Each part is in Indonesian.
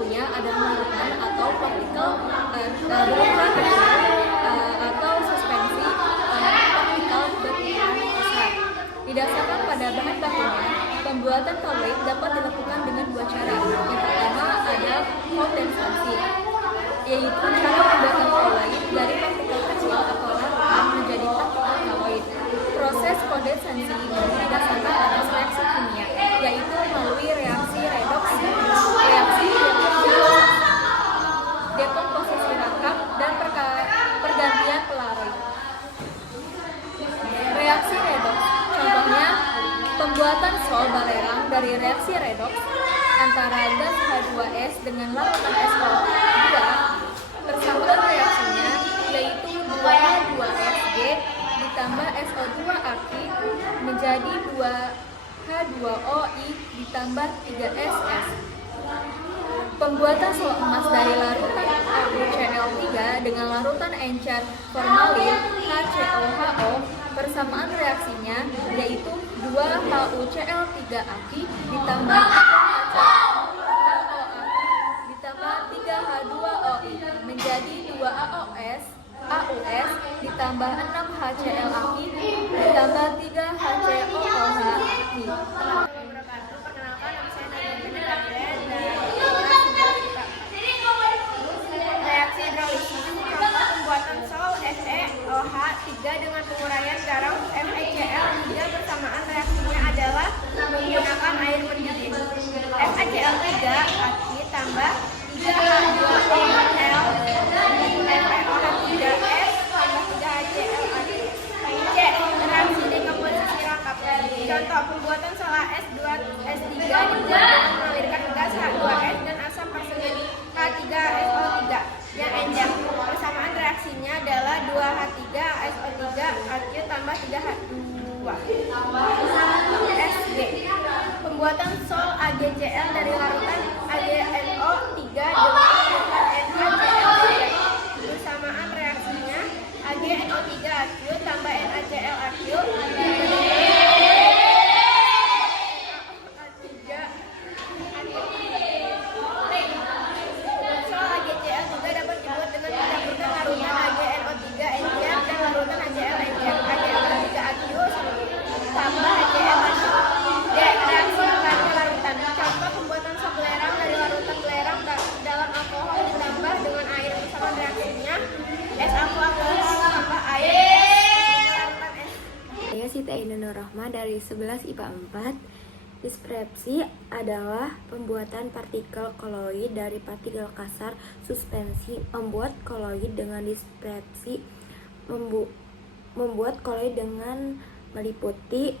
bakunya adalah larutan atau partikel berukuran kecil atau suspensi partikel berukuran besar. Didasarkan pada bahan bakunya, pembuatan koloid dapat dilakukan dengan dua cara. Yang pertama ada kondensasi, yaitu cara pembuatan koloid dari partikel kecil atau larutan menjadi partikel koloid. Proses kondensasi ini didasarkan atas reaksi kimia, yaitu melalui reaksi redoks, reaksi dekomposisi rangkap, dan pergantian polaroid. Reaksi redoks, contohnya pembuatan sol balerang dari reaksi redoks antara gas H2S dengan larutan SO2. Persamaan reaksinya yaitu 2H2SG ditambah SO2 aki menjadi 2H2OI ditambah 3SS. Pembuatan sol emas dari larutan AuCl3 dengan larutan encer formalin HCOHO, persamaan reaksinya yaitu 2HuCl3 aki ditambah 3HCOHO ditambah 3H2OI menjadi 2AOS ditambah 6HCl aki ditambah 3HCOOH aki. Perkenalkan, nama saya Nadia reaksi hidrolisis. Contoh pembuatan sol FeOH3 dengan penguraian garam FeCl hingga bersamaan reaksinya adalah menggunakan air mendidih. FeCl3 aki tambah 3H2OL FeOH3S tambah 3HCl aki. C. Reaksi dekomposisi rangkap. Contoh pembuatan sol AS2S3 dibuat dengan mengalirkan gas H2S dan asam persenik H3SO3 yang encer. Persamaan reaksinya adalah 2H3SO3 Aq tambah 3H2SG. Pembuatan sol AgCl dari larutan AgNO3 dengan larutan NaCl3. Bersamaan reaksinya AgNO3 Aq tambah NaCl Aq Siti Ainun Rahma dari 11 IPA 4. Disprepsi adalah pembuatan partikel koloid dari partikel kasar suspensi. Membuat koloid dengan disprepsi membuat koloid dengan meliputi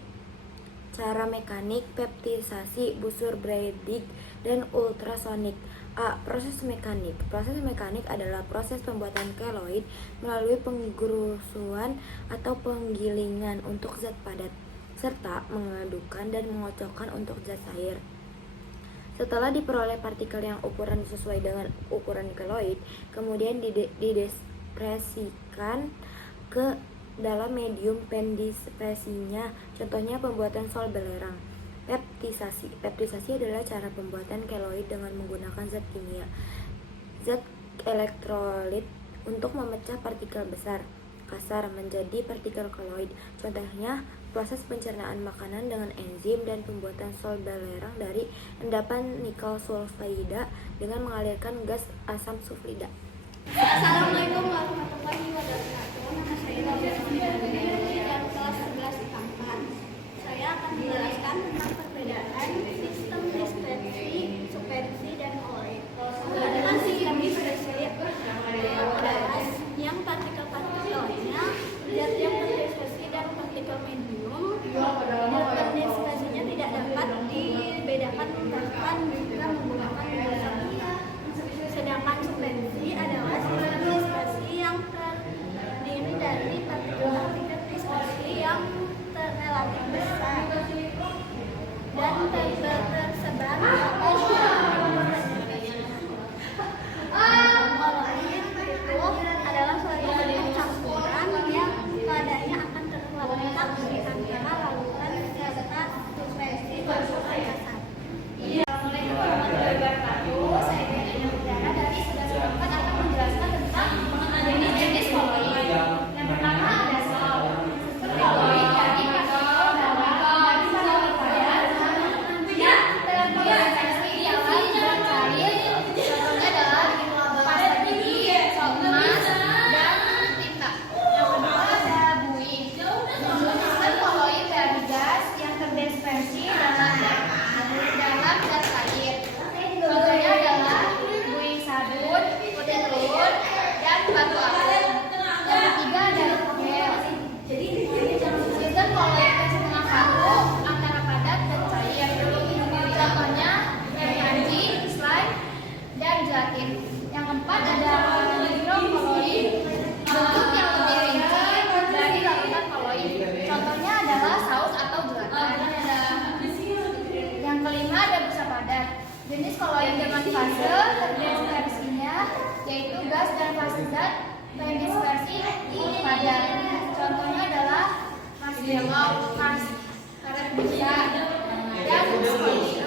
cara mekanik, peptisasi, busur Breydig, dan ultrasonik. A. Proses mekanik. Proses mekanik adalah proses pembuatan koloid melalui penggerusuan atau penggilingan untuk zat padat, serta mengadukan dan mengocokkan untuk zat cair. Setelah diperoleh partikel yang ukuran sesuai dengan ukuran koloid, kemudian didispresikan ke dalam medium pendispresinya, contohnya pembuatan sol belerang. Peptisasi. Peptisasi adalah cara pembuatan keloid dengan menggunakan zat kimia, zat elektrolit untuk memecah partikel besar kasar menjadi partikel koloid. Contohnya proses pencernaan makanan dengan enzim dan pembuatan sol belerang dari endapan nikel sulfida dengan mengalirkan gas asam sulfida. Assalamualaikum warahmatullahi wabarakatuh. Nama saya Nadia dari kelas 11 IPA 4. Saya akan menjelaskan tentang perbedaan sistem dispersi, suspensi, dan koloid. Dengan sistem dispersi adalah yang partikel-partikelnya, zat yang terdispersi dan partikel medium. Dan dispersinya tidak dapat dibedakan bahkan jika menggunakan dasar kimia. Sedangkan suspensi adalah sistem dispersi yang terdiri dari partikel-partikel Jenis koloid dengan fase terdispersinya yaitu gas dan fase zat terdispersi padat. Contohnya adalah karet busa dan besi.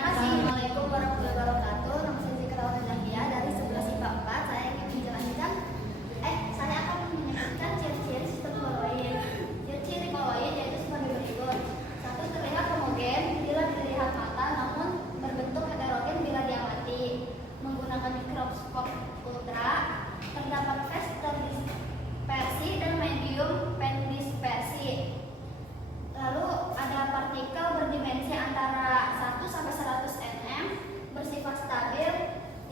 Assalamualaikum warahmatullahi wabarakatuh. Nama saya Zikra Zahia dari 11 IPA 4. Saya ingin menjelaskan saya akan menjelaskan ciri-ciri sistem koloid. Ciri-ciri koloid yaitu sebagai berikut. 1. Terlihat homogen bila dilihat mata, namun berbentuk heterogen bila diamati. Menggunakan mikroskop ultra, terdapat fase terdispersi dan medium pendispersi. Lalu ada partikel berdimensi antara 1 sampai 100 nm, bersifat stabil,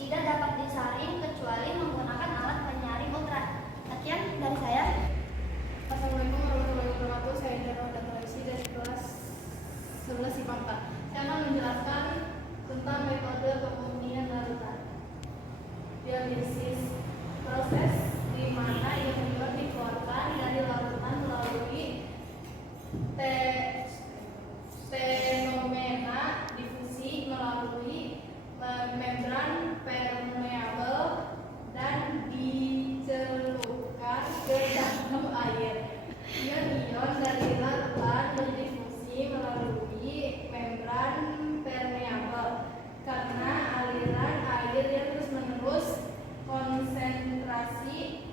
tidak dapat disaring kecuali menggunakan alat penyaring ultra. Sekian dari saya. Assalamualaikum warahmatullahi wabarakatuh. Saya Indra Datalisi dari kelas 11 IPA 4. Saya akan menjelaskan tentang metode pemurnian larutan. Dialisis, proses di mana ioner dikeluarkan dari larutan melalui fenomena difusi melalui membran permeabel dan dicelupkan ke dalam air. Ion-ion dari larutan berdifusi melalui membran permeabel karena aliran air yang terus-menerus. Konsentrasi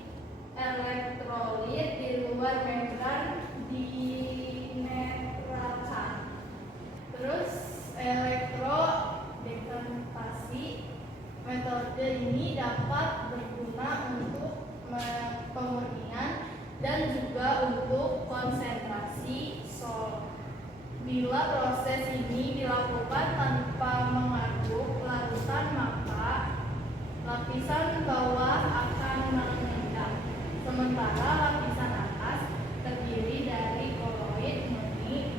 elektrolit di luar membran dinetralkan. Terus elektrodekantasi. Metode ini dapat berguna untuk pemurnian dan juga untuk konsentrasi sol. Bila proses ini dilakukan tanpa mengaduk larutan, maka lapisan bawah akan mengendap, sementara lapisan atas terdiri dari koloid murni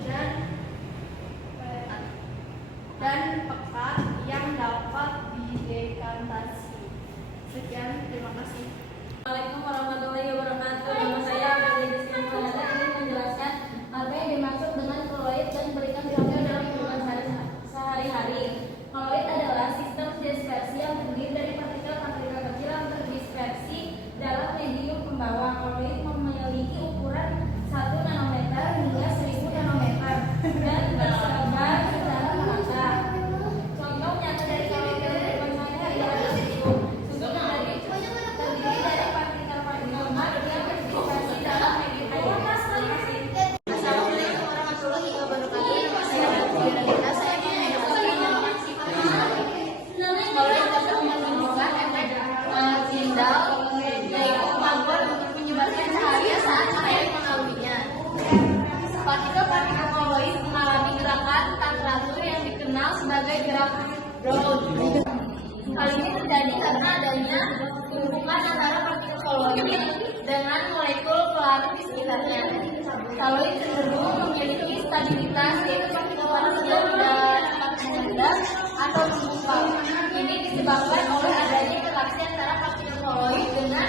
dan pekat yang dapat didekantasi. Sekian, terima kasih. Assalamualaikum warahmatullahi wabarakatuh. Nama saya Abdul ingin menjelaskan apa yang dimaksud dengan koloid dan berikan contoh dalam kehidupan sehari-hari. Koloid adalah sistem dispersi yang terdiri dari partikel-partikel kecil yang terdispersi dalam medium pembawa. Koloid memiliki ukuran 1 nanometer hingga 1000 nanometer dan tersebar secara merata. Contoh nyata dari koloid dalam kehidupan sehari-hari adalah sumber terdiri dari partikel-partikel emas yang terdispersi dalam medium air. Assalamualaikum warahmatullahi wabarakatuh. Nama saya Fitri. Saya koloid dapat menunjukkan efek Tyndall, yaitu kemampuan untuk menyebarkan cahaya saat cahaya mengelilinginya. Partikel-partikel koloid mengalami gerakan tak teratur yang dikenal sebagai gerak Brown. Hal ini terjadi karena adanya tumpukan antara partikel koloid dengan molekul pelarut di sekitarnya. Koloid cenderung memiliki stabilitas, yaitu partikel-partikel tidak dapat mengendap atau menggumpal. Ini disebabkan oleh adanya interaksi antara partikel koloid dengan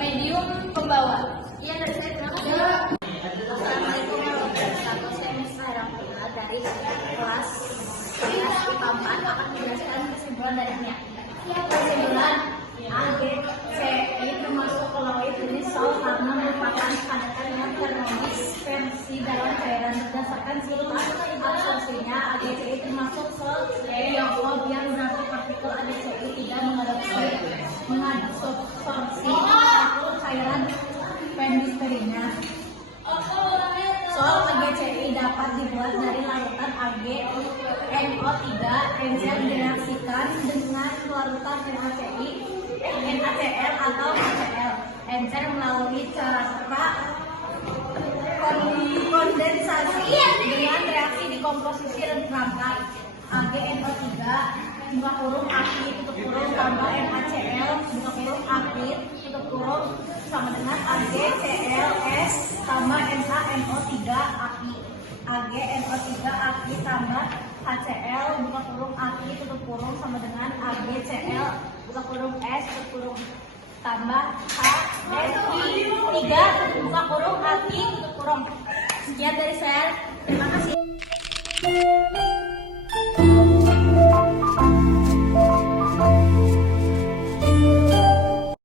medium pembawa. Iya, dari saya terima kasih. Assalamualaikum warahmatullahi wabarakatuh. Saya Miss Rahma dari kelas 11 IPA 4 akan menjelaskan kesimpulan darinya. Kesimpulan AGCI termasuk koloid jenis sol karena merupakan padatan yang terdispersi dalam cairan. Berdasarkan sifat absorpsinya, AGCI termasuk sol yang biar berarti partikel AGCI tidak mengabsorpsi molekul cairan pendispersinya. Sol AGCI dapat dibuat dari larutan AgNO3. Enzim direaksikan dengan larutan NaCl atau HCl. Enzim melalui cara kondensasi dengan reaksi dekomposisi rangka AgNO3 buka kurung aktif tutup kurung tambah NaCl buka kurung aktif tutup kurung sama dengan AgClS tambah NaNO3 aktif. AgNO3 aktif tambah HCl buka kurung aktif tutup kurung sama dengan AgCl buka kurung S tutup kurung tambah HCl3 buka kurung aktif tutup kurung. Sekian dari saya. Terima kasih.